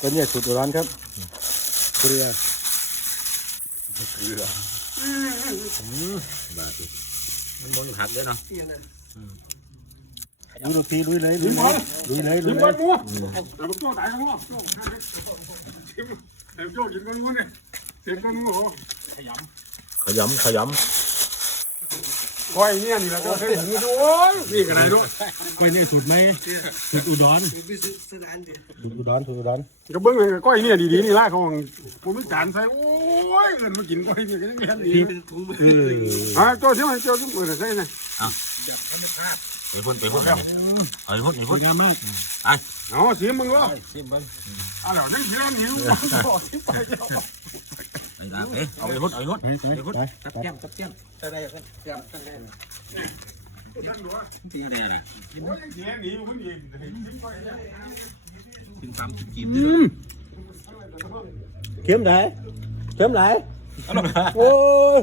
ก็เนี่ยสูตรร้านครับเกลือมาสิมันบนหักด้วยเนาะ ลุยพี่ลุยเลยลุยเลยลุยเลยลุยเลย แต่ผมโจ้ตายกันมั้งแต่โจ้กินกันมั้งเนี่ยเสียงกันมั้งเหรอ ขยำ ก้อยเนี่ยนี่แหละก็เส้นหูโอ้ยนี่กันไหนด้วย ก้อยเนี่ยสูตรไหมสูตรอุดรสูตรอุดรสูตรอุดร ก็เบิ้งเลยก้อยเนี่ยดีๆนี่ล่ะเขาผมไม่จานใส่โอ้ยเงินมากินก้อยเนี่ยก็ยังดีฮะโจ้ที่มันโจ้ที่มันใส่ไง ไปพุ่นไปพุ่นงามมาก เอาเสียมึงวะ ชิมบ้าง เอาแล้วนี่เสียหิว เอาไปพุ่น ไป ตับแก้มได้ที่อะไรนะ โอ้ยเสียหิวคนยิง กินตามกิน เข็มไหนเข็มไหนโอ้ย